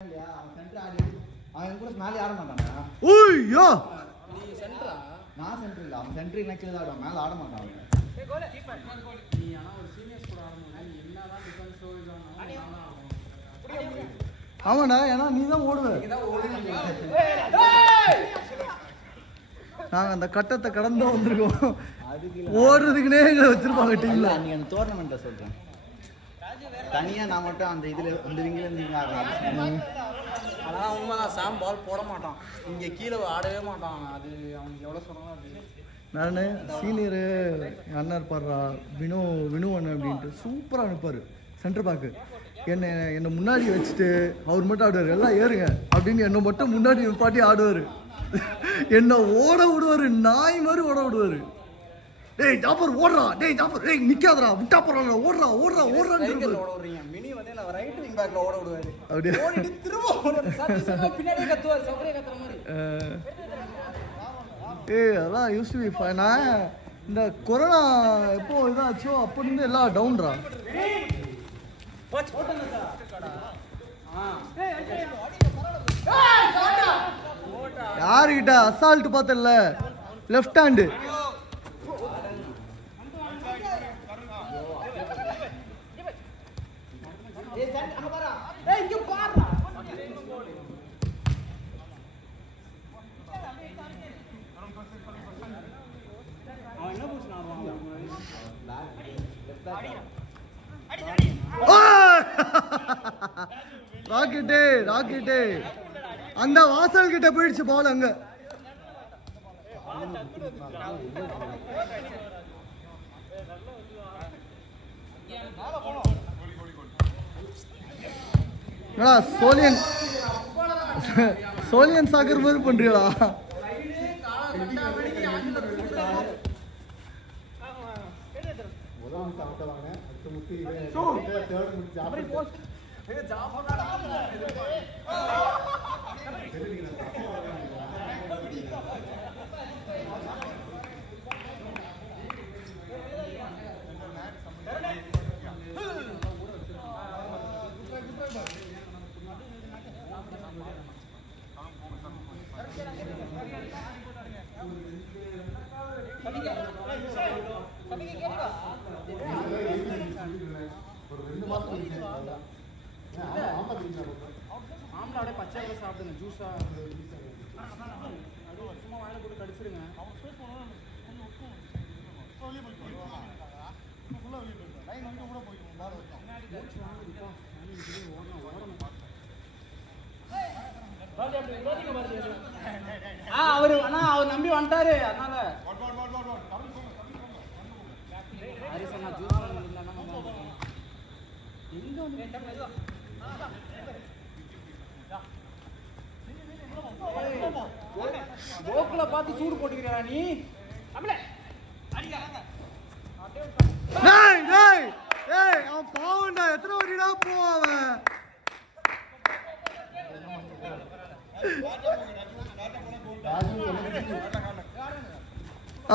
அவன் கூட மேலே ஆட மாட்டானா? ஓய்யோ நீ சென்டரா? நான் சென்டர் இல்ல, அவன் சென்டர் நெக்ஸ்ட் தான் ஆடுவான், மேலே ஆட மாட்டான் அவன். நீ ஆனா ஒரு சீனியர்ஸ் கூட ஆடும்போது நீ என்னதான் டிஃபென்ஸ் ஸ்டோரிஸ் ஆமாடா, ஏன்னா நீ தான் ஓடுவ. நாங்கள் அந்த கட்டத்தை கடந்து வந்திருக்கோம். ஓடுறதுக்குனே எங்களை வச்சிருப்பாங்க டீம்ல. நீ அந்த டோர்னமெண்ட்டில் சொல்கிறேன், தனியாக நான் மட்டும் அந்த இதில் அந்த விங்கில் நீங்கள் ஆடுறேன். ஆனால் உண்மைதான், சாம் பால் போட மாட்டான், இங்கே கீழே ஆடவே மாட்டான். அது அவனுக்கு எவ்வளோ சொன்னாலும் அது நான் சீனியரு என் அண்ணன் இருப்பார்றா, வினு அண்ணன் அப்படின்ட்டு சூப்பராக அனுப்பார் சென்டர் பேக்கு. என்னை முன்னாடி வச்சுட்டு அவர் மட்டும் ஆடுவார், எல்லாம் ஏறுங்க அப்படின்னு என்னை மட்டும் முன்னாடி பாட்டி ஆடுவார். என்னை ஓட விடுவார், நாய் மாதிரி ஓட விடுவார். டேய் ஜாஃபர் ஓடுறா, டேய் ஜாஃபர் டேய் நிற்காதரா, விட்டா போடுறா, ஓடுறா ஓடுறா ஓடுறான்னு ஓட விடுறீங்க. மினி வந்து நான் ரைட் விங் பேக்ல ஓட விடுவாரு, அப்படியே ஓடிட்டு திரும்ப பின்னாடி கத்துவார், சபரியா கத்துற மாதிரி. அதெல்லாம் யூஸ் டு பி ஃபைன். நான் இந்த கொரோனா எப்போ இதாச்சோ அப்போ இருந்து எல்லாம் டவுன்ரா. யாருக்கிட்ட அசால்ட் பார்த்தல, லெஃப்ட் ஹேண்டு. ராக்கெட்டு அந்த வாசல் கிட்ட போயிடுச்சு பால். அங்க சோலியன் சாகர் மாதிரி பண்றீங்களா? ஆம்லாடே பச்சை கூட சாப்பிடுங்க, ஜூஸா சும்மா வாயில போட்டு கடிச்சிருங்க. அவர் நம்பி வந்துட்டாரு, அதனால கோக்குல பார்த்து சூடு போட்டுக்கிறா நீ. அவன் பாவண்டா, எத்தனை வாட்டிடா போவான்.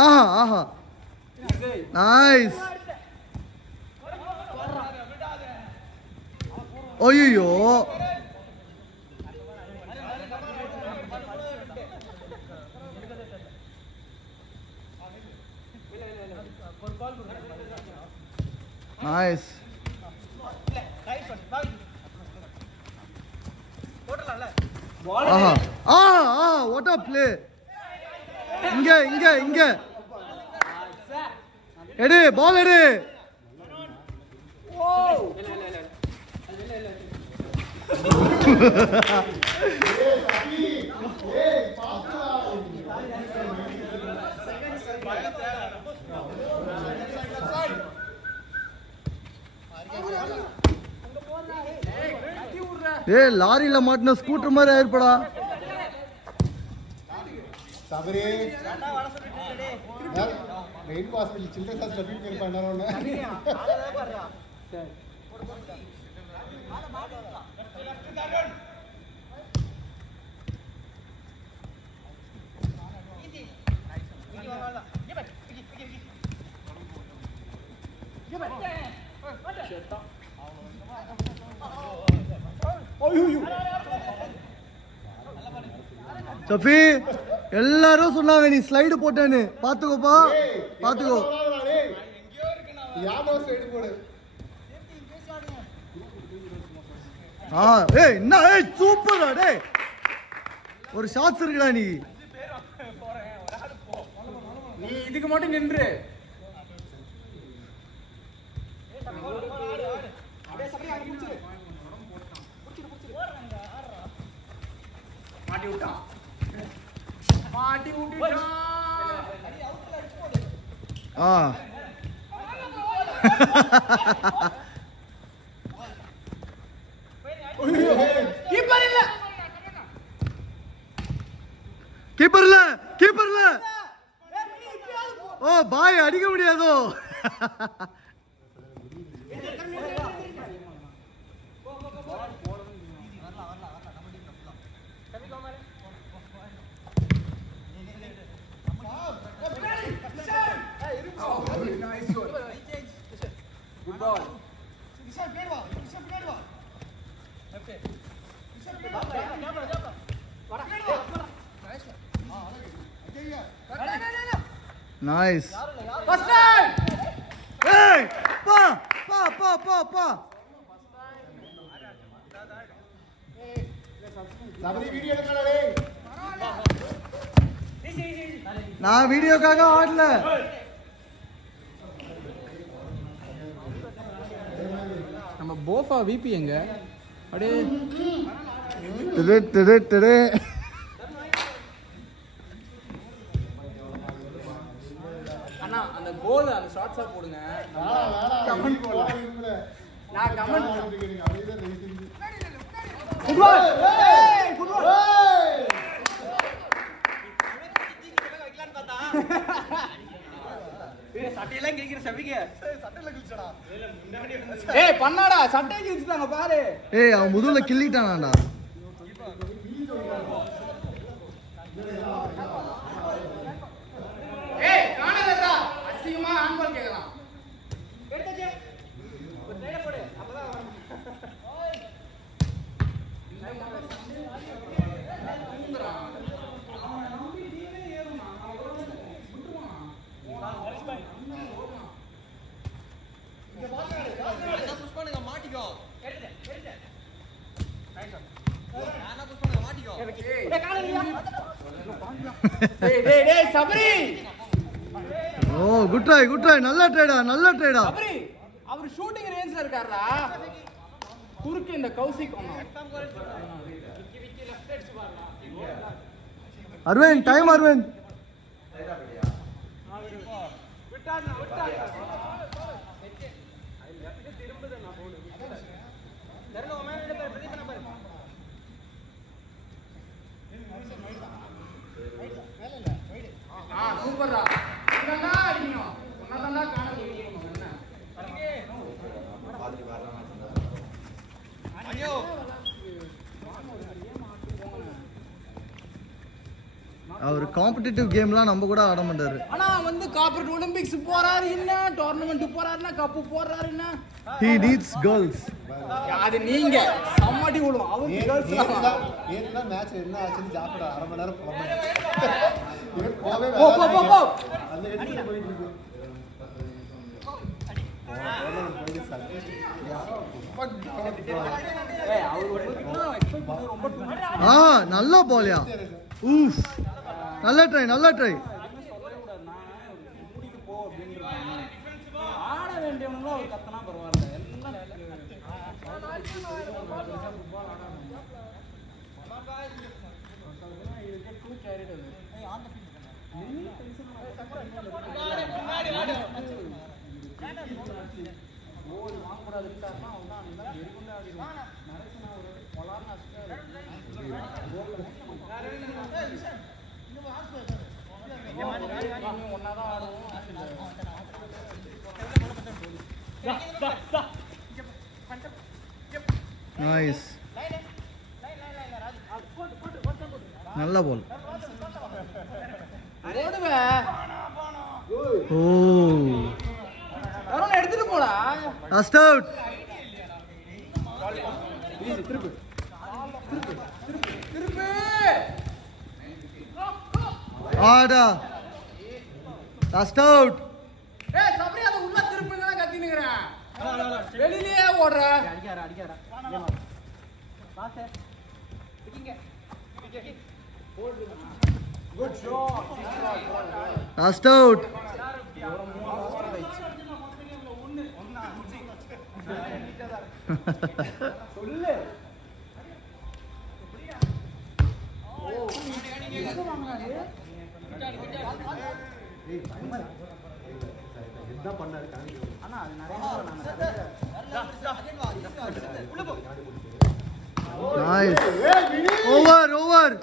ஆஹா ஆஹா நைஸ். ஐயோ நைஸ். ஆஹா வாட் அ ப்ளே. இங்க எடு பால் எடு. லாரியில மாட்டின ஸ்கூட்டர் மாதிரி ஆயிருப்படா. Oh, you. சஃபி எல்லாரும் சொன்னாங்க நீ ஸ்லைடு போட்டேன்னு. பாத்துக்கோப்பா, பாத்துக்கோ. ஏய் என்ன சூப்பர்டா டேய். ஒரு ஷாட்ஸ் இருக்குடா நீ இதுக்கு மட்டும் நின்று மாட்டி விட்டான். கீப்பர் இல்ல. ஓ பாய் அடிக்க முடியாதோ. Nice. First time. Hey, pa. நான் வீடியோக்காக ஆடல. நம்ம போஃபா விபி எங்க? அடே டடே அண்ணா அந்த கோல் அந்த ஷாட்ஸா போடுங்க. கமெண்ட் போடலாம். நான் கமெண்ட் குட் பால். ஏய் குட் பால். ஏய் சட்டையெல்லாம் கிழிக்கிற சபிக்க. சட்டையெல்லாம் கிழிச்சடா. ஏய் பண்ணாடா சட்டையை கிழிச்சிட்டாங்க பாரு. ஏய் அவன் முதுகுல கிள்ளிட்டானாடா. ஏய் காணலடா. அசிங்கமா ஹேண்ட்பால் கேக்குறான். எடுத்துச்சே. ஒரு நேரா போடு. அப்பதான் டேய் சபரி. ஓ குட் ட்ரை நல்ல ட்ரைடா. சபரி அவர் ஷூட்டிங் ரேஞ்ச்ல இருக்காரா? குறுக்கு இந்த கௌசிக் அரவிந்த் டைம் அரவிந்த். சூப்பர்ரா. என்னடா அடிக்கணும். ஒண்ணாதடா காண முடியும் என்ன? ஐயோ. அவர் காம்படிட்டிவ் கேம்லாம் நம்ம கூட ஆட மாட்டாரு. ஆனா வந்து கார்ப்பரேட் ஒலிம்பிக்ஸ் போறாரு என்ன, டோர்னமென்ட் போறாருன்னா கப்பு போறாரு என்ன? He needs girls. அது நீங்க சம்மடி விடும். அவங்க girls ஏன்னா மேட்ச் என்ன ஆச்சுன்னு ஜாப்படா அரை மணி நேரம் போறோம். போ அந்த கட்டில போயிட்டு இருக்கு. ஏய் அவர் ஒருத்தருக்கு எக்ஸ்பெக்ட் பண்ண ரொம்ப நல்ல பால்யா. ஊஃப் நல்ல ட்ரை போ அப்படின்றாங்க. ஆட வேண்டியவங்க ஒரு கத்தனா பரவாயில்ல. நைஸ் நல்ல பால். ஓ அருண் எடுத்துட்டு போடா. First out. திருப்பு ஆடா லாஸ்ட் அவுட். ஏய் சபரி அத உள்ள திருப்பினா கத்தினுங்கறேன். வெளியிலே ஓடுற. அடிக்காரா. பாஸ். பிக்கிங்க. Good shot. Last out. சொல்லு. Nice. Over.